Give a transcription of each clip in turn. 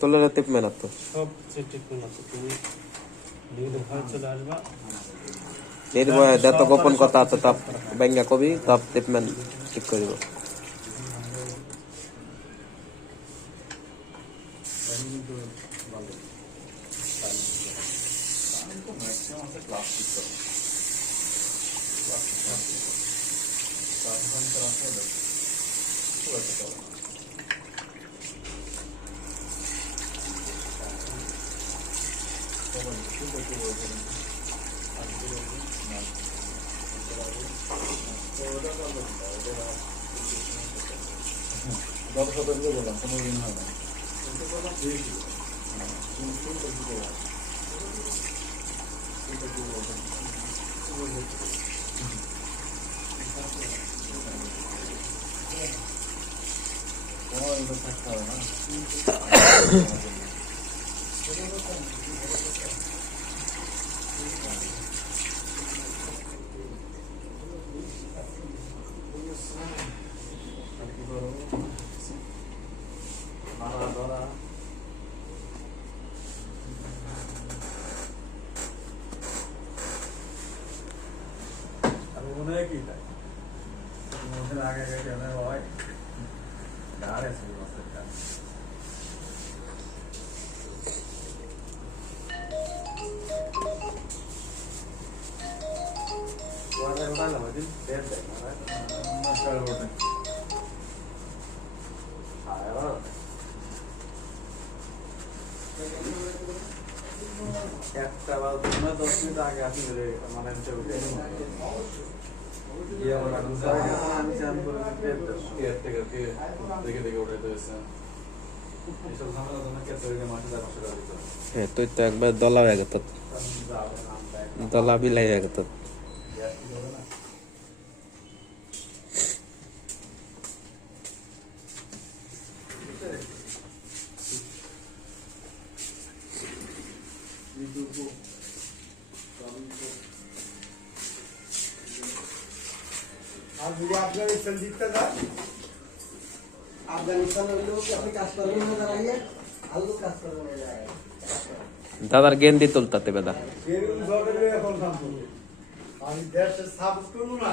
তোলের মেনা তো সবচেয়ে আছে তুমি নির্ভয় চলে আসবা। নির্ভয় যত গোপন কথা আছে তাপ ব্যাঙ্গা কবি তাপ টিপম্যান ঠিক করিব। গত সপ্তাহে বললাম পনেরো দিন হয় না পনেরো দিন একটা বা তোমরা দশ মিনিট আগে আসি মানে তো একবার দলা হয়ে গেত দলা বিলাই হয়ে গেত গ্যাস কি হবে না আর যদি আফগানিস্তান জিততে যায় আফগানিস্তানের লোক আপনি কাজ করবেন না দাঁড়িয়ে আলু কাজ করবেন না দাদার গেন্দি তুলতাতে বেদা। আমি দেশে সাপোর্ট করব না।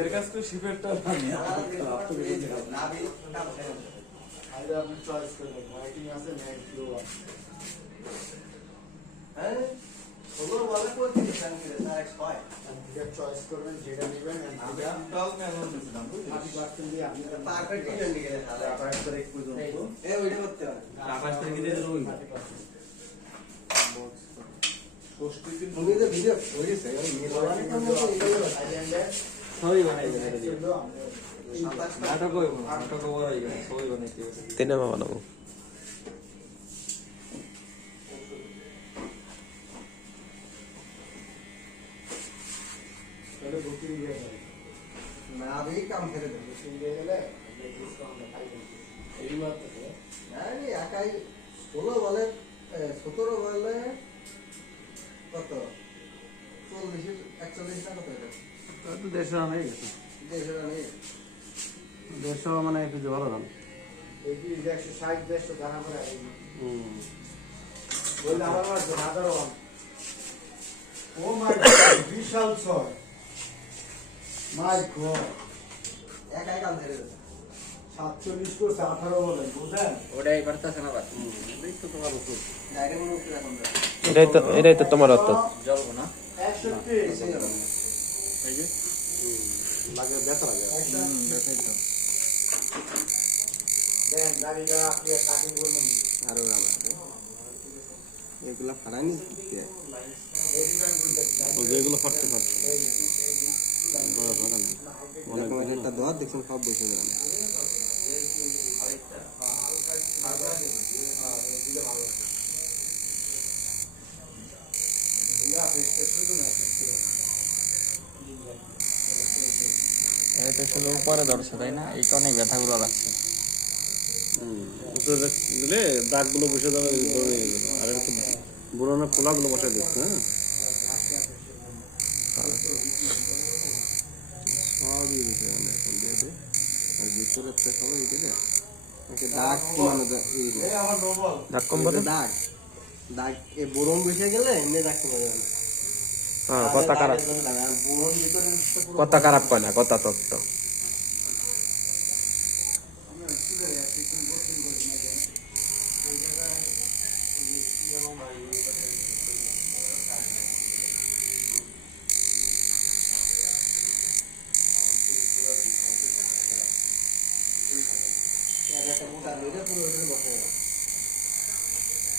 এর কাছ থেকে শিপেরটা আমি আগে আপনি চয়েস করবেন লাইটিং আছে আছে আপনি চয়েস করবেন যেটা নেবেন আমি আমটাও মেলন দিছিলাম থার্টি পার্সেন্ট দিয়ে আপনি আঠাশ তারিখ পর্যন্ত আকাশ থেকে দিয়ে দিল ওই ষষ্ঠী দিন সবই বানাই দেবে নাটক হইব নাটক হওয়ার হয়ে গেছে সবই বানাই দিবে তিনেমা বানাবো বুকিং দিয়ে দিয়ে গেলে ডিসকাউন্ট দেখাই এই মাত্র ষোলো বলে সতেরো বলে কত চল্লিশ একচল্লিশ না কত এটা তো দেড়শো রান হয়ে গেছে দেড়শো দেড়শো মানে একটু ভালো রান এই কি একশো ষাট দেড়শো জানা করে হুম বললে আমার হাজার ও মাই বিশাল ছয় মাই গড। একাই কাল ধরে সাতচল্লিশ করছে আঠারো বলেন বুঝলেন? ওটাই পারতেছে না এই তো তোমার রাখুন এটাই তো এটাই তো তোমার অত জ্বলবো না। একষট্টি এই যে? লাগে ব্যথা লাগে। হুম, তো। দেন গাড়িটা আপনি কাটিং করুন। আরও না এগুলা ফাড়ানি যেগুলো ফাটতে ফাটতে। শুধু উপরে ধরছে, তাই না? এইটা অনেক ব্যথাগুলো লাগছে। উপরে দিলে দাগগুলো বসে যাবে। আর একটু বুড়োনো পোলাগুলো বসে দিচ্ছে হ্যাঁ? সবই বসে যাবে এখন দিয়ে দে। আর ভিতরে তো সবাই দিলে ওকে দাগ কমানো যায় এই রে। এই আমার নোবল দাগ কম বলে। দাগ দাগ এ বসে গেলে এমনি দাগ কমে যাবে। হ্যাঁ কথা খারাপ। কথা খারাপ কয় না কথা তো তো একটা মোটা লইলে পুরো ওইখানে বসে যাবে মানে এত কাজ এ যদি পনেরো প্রতি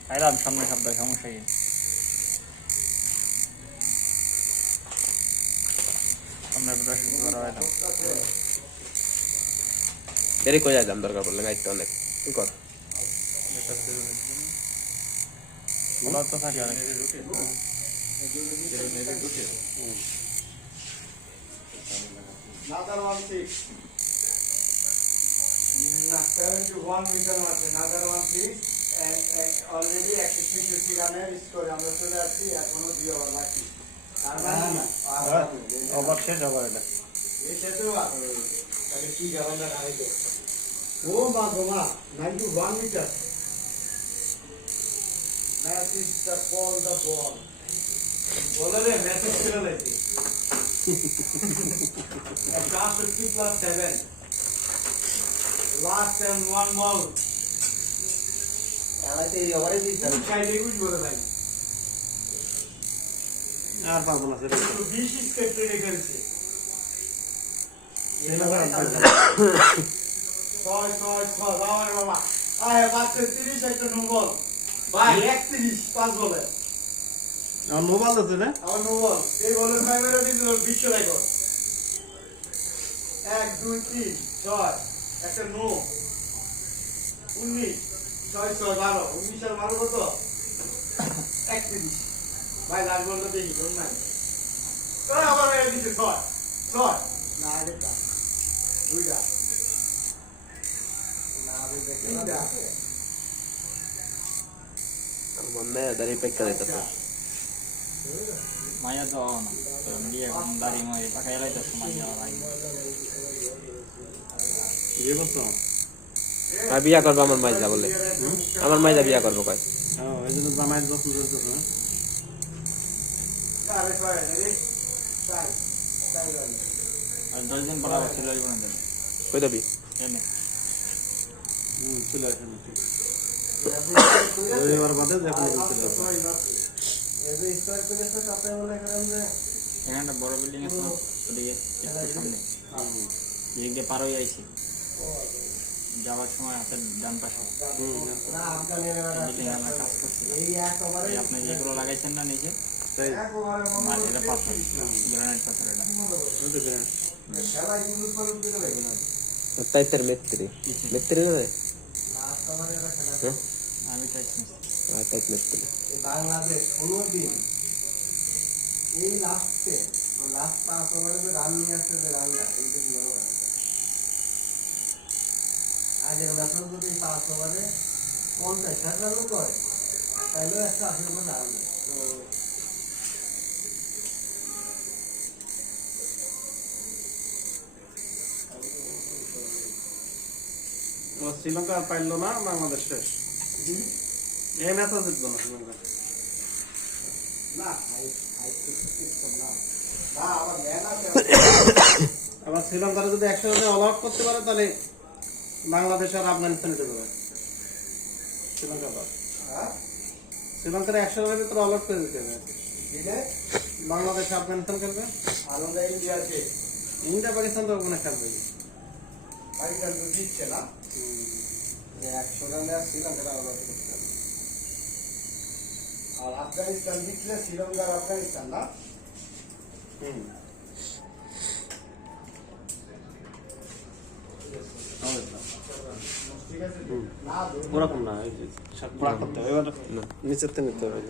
খাইলাম সামনে সপ্তাহে সমস্যা কি? সামনে বোধহয় শুক্রবার হয়তো দেরি করে যাইতাম দরকার পড়লে? গাইতে অনেক। কি কর। তো থাকে অনেক। ওয়ান অলরেডি একশো ছেষট্টি রানের স্কোর আমরা চলে আসছি এখনও দুই ওভার বাকি। তার মানে অবাক শেষ আবার এটা। এই কি যাবেন না ও মা গো ninety one metre match is the call the ball. বলে রে খেলে লাগছে Last 50 plus 7. Last and one ball. আর পাবো না সেটা। বিশ স্পেক্টর রেখেছে। ছয় ছয় ছয় বাবা আয় মাত্র তিরিশ একটা নো ভাই একত্রিশ পাঁচ বলে। আমার মোবাইল আছে না? আমার নো এই বলের ফাইভ মেরে দিল বিশ্ব রেকর্ড। এক দুই তিন ছয় একটা নো। উনিশ ছয় ছয় বারো উনিশ আর বারো কত? একত্রিশ ভাই লাল বলটা দেখি কোন নাই তোরা আবার মেরে দিচ্ছে ছয় ছয়। না আগেরটা দুইটা। তো মায়া তো না দিয়ে এখন দাড়ি আর বিয়া করব আমার মাইজা বলে। আমার মাইজা বিয়া করব কয়। কই দেবি চলে আসেন রবিবার বাদে যখন চলে আসেন ছয় মাত্র এই যে স্টার্ট করে তো তাতে করেন যে এখানে একটা বড় বিল্ডিং আছে ওদিকে সামনে। পার হয়ে আইছি। যাওয়ার সময় হাতের ডান পাশে। কাজ করছি। আপনি যেগুলো লাগাইছেন না নিচে তাই এক ওভারে মনে মাটি এটা পাথর গ্রানাইট পাথর এটা ওই তো গ্র্যান্ড। খেলা ইংলিশ বলতে দিতে লাগবে না তাই তোর মিস্ত্রি মিস্ত্রি না রে? লাস্ট ওভারে এরা খেলা হ্যাঁ আমি এই বাংলাদেশ এই লাস্টে লাস্ট পাঁচ ওভারে রান নিয়ে আসছে যে এই যে মনে হয়। আগের বছর যদি পাঁচ ওভারে পঞ্চাশ হাজার লোক হয় তাহলে একশো আশি রকম দাঁড়াবে তোমার শ্রীলঙ্কা আর পাইলো না বাংলাদেশ শেষ? এই ম্যাচ জিতবো না শ্রীলঙ্কা? আবার শ্রীলঙ্কার যদি একশো রানে অল আউট করতে পারে তাহলে বাংলাদেশ আর আফগানিস্তান নিতে পারে শ্রীলঙ্কা বাদ। শ্রীলঙ্কার একশো রানের ভিতরে অল আউট করে দিতে হবে। বাংলাদেশ আফগানিস্তান খেলবে। ইন্ডিয়া পাকিস্তান তো ওখানে খেলবে। একশো রানে আর শ্রীলঙ্কার আলাদা করতে হবে। আর আফগানিস্তান জিতলে শ্রীলঙ্কার আফগানিস্তান না? হুম হবে তো। হুম। না ওরকম না নিচের থেকে নিতে হবে